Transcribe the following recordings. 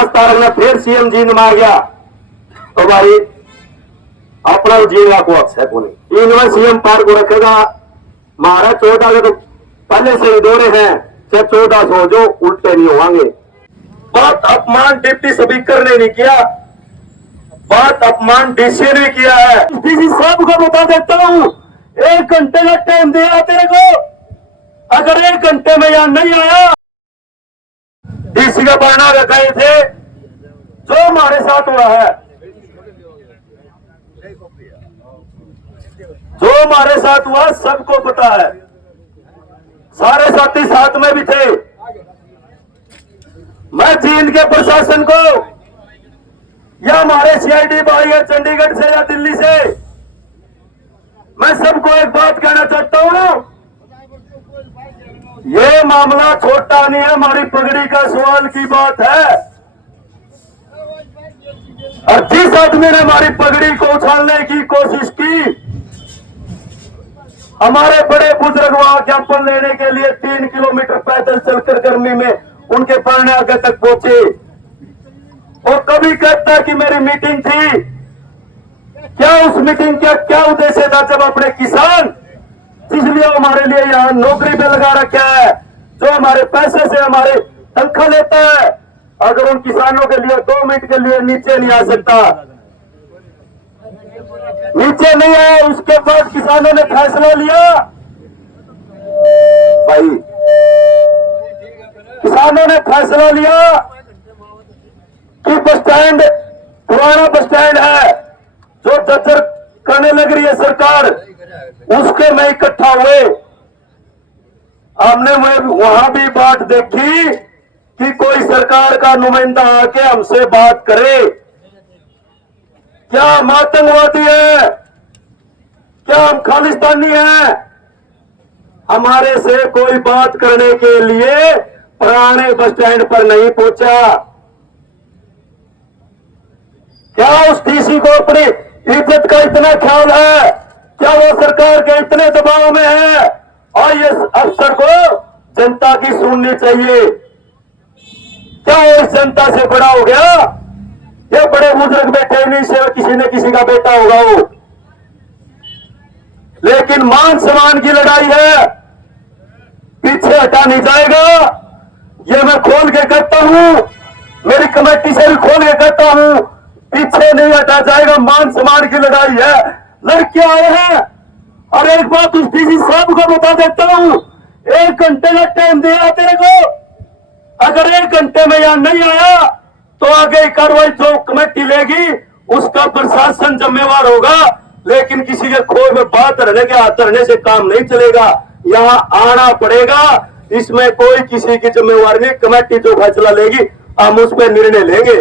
5 तारीख में फिर सीएम जी नमा गया तो भाई अपना जीने को अक्सर को नहीं इनमें सीएम पार को रखेगा। महाराज 14 के तो पहले से ही दौरे हैं, चाहे 14 हो जो उल्टे नहीं होंगे। बात अपमान डिप्टी स्पीकर ने नहीं किया, बात अपमान डीसी ने किया है। डीसी साहब को बता देता हूं, 1 घंटे का टाइम दिया तेरे को, अगर 1 घंटे में यहां नहीं आया डीसी का बयान रखे थे। जो हमारे साथ हुआ है, जो हमारे साथ हुआ सबको पता है, सारे साथी साथ में भी थे। मैं जींद के प्रशासन को या हमारे सीआईडी भाई है चंडीगढ़ से या दिल्ली से, मैं सबको एक बात कहना चाहता हूं, ये मामला छोटा नहीं है, हमारी पगड़ी का सवाल की बात है। और जिस आदमी ने हमारी पगड़ी को उछालने की कोशिश की, हमारे बड़े बुजुर्ग वहां ज्ञापन लेने के लिए 3 किलोमीटर पैदल चलकर गर्मी में उनके पढ़ने आगे तक पहुंचे। और कभी कहता कि मेरी मीटिंग थी, क्या उस मीटिंग का क्या उद्देश्य था? जब अपने किसान इसलिए हमारे लिए यहाँ नौकरी पे लगा रखा है, जो हमारे पैसे से हमारे तनख्वाह लेता है, अगर उन किसानों के लिए 2 मिनट के लिए नीचे नहीं आ सकता, नीचे नहीं आया, उसके बाद किसानों ने फैसला लिया, भाई किसानों ने फैसला लिया कि बस स्टैंड, पुराना बस स्टैंड है जो जर्जर करने लग रही है सरकार, उसके में इकट्ठा हुए। हमने वहां भी बात देखी कि कोई सरकार का नुमाइंदा आके हमसे बात करे। क्या हम आतंकवादी है? क्या हम खालिस्तानी हैं? हमारे से कोई बात करने के लिए पुराने बस स्टैंड पर नहीं पहुंचा। क्या उस डीसी को अपनी इज्जत का इतना ख्याल है? क्या वो सरकार के इतने दबाव में है? और ये अफसर को जनता की सुननी चाहिए। क्या वो इस जनता से बड़ा हो गया? ये बड़े बुजुर्ग बैठे नहीं से किसी न किसी का बेटा होगा वो, लेकिन मान सम्मान की लड़ाई है, पीछे हटा नहीं जाएगा। ये मैं खोल के कहता हूं, मेरी कमेटी से भी खोल के कहता हूं, पीछे नहीं हटा जाएगा। मान सम्मान की लड़ाई है, लड़के आए हैं। और एक बात उस डीसी साहब को बता देता हूं, 1 घंटे का टाइम दिया तेरे को, अगर 1 घंटे में यहां नहीं आया तो आगे कार्रवाई जो कमेटी लेगी उसका प्रशासन जिम्मेवार होगा। लेकिन किसी के खोए में बात रहने के हाथ रहने से काम नहीं चलेगा, यहां आना पड़ेगा। इसमें कोई किसी की जिम्मेवारी नहीं, कमेटी जो फैसला लेगी हम उस पर निर्णय लेंगे।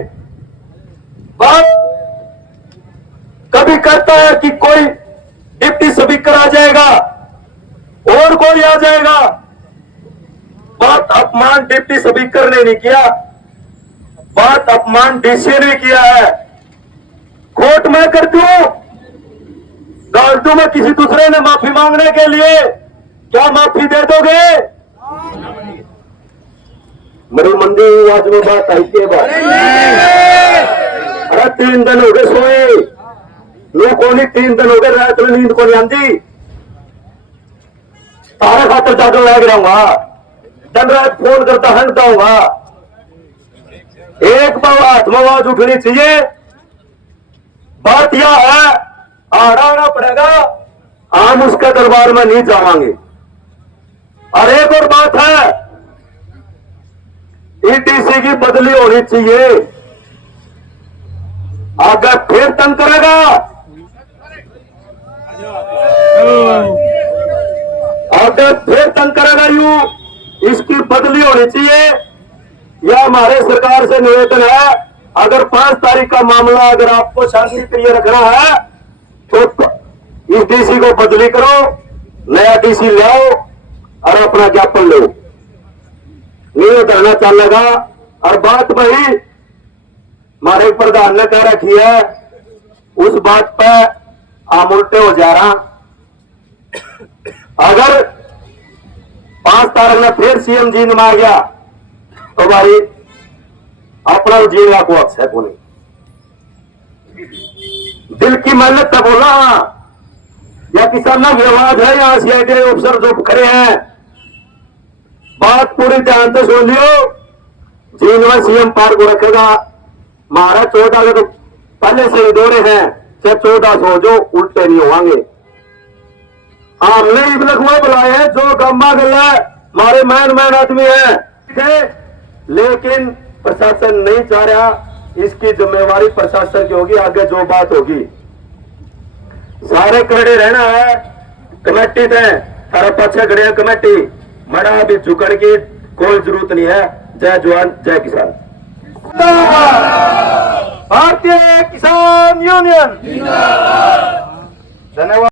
बात कभी करता है कि कोई डिप्टी स्पीकर आ जाएगा और कोई आ जाएगा, बात अपमान डिप्टी स्पीकर ने नहीं किया, बात अपमान डीसी ने किया है। कोर्ट में कर दूं, डाल दूं मैं किसी दूसरे ने माफी मांगने के लिए, क्या माफी दे दोगे? मेरी मंदी आज में बात आई के बाद, अरे 3 दिन हो गए सोए लोग को नहीं, 3 दिन हो गए रात में नींद को नहीं आती। तारा खातर जाकर लग रहूंगा, दिन रात फोन करता हंसता हूंगा। एक बार हाथ में आवाज उठनी चाहिए। बात यह है, आना पड़ेगा, हम उसके दरबार में नहीं जावांगे। और एक और बात है, ईटीसी की बदली होनी चाहिए। अगर फिर तंग करेगा, अगर फिर तंग करेगा यूं, इसकी बदली होनी चाहिए। यह हमारे सरकार से निवेदन है, अगर 5 तारीख का मामला अगर आपको शांति प्रिय रखना है तो इस डीसी को बदली करो, नया डीसी ले आओ और अपना ज्ञापन लो, नहीं धरना चलेगा। और बात वही हमारे प्रधान ने कह रखी है, उस बात पर हम उल्टे हो जा रहा। अगर 5 तारीख में फिर सीएम जी नमा गया तो भाई अपना जीवा को अक्स है कोनी दिल की मेहनत तब बोला या किसानों की आवाज है या सीआईडी अफसर जो खड़े हैं बात पूरी ध्यान से सुन लियो जीन में सीएम पार को रखेगा महाराज 14 के तो पहले से ही दौरे हैं चाहे 1400 जो उल्टे नहीं होंगे हमने इब लगवा बुलाए हैं जो गम्मा गला हमारे मैन आदमी है लेकिन प्रशासन नहीं चाह रहा इसकी जिम्मेवारी प्रशासन की होगी आगे जो बात होगी सारे खड़े रहना है कमेटी थे सारा पीछे खड़े हैं कमेटी मड़ा अभी झुकने की कोई जरूरत नहीं है जय जवान जय किसान भारतीय किसान यूनियन धन्यवाद।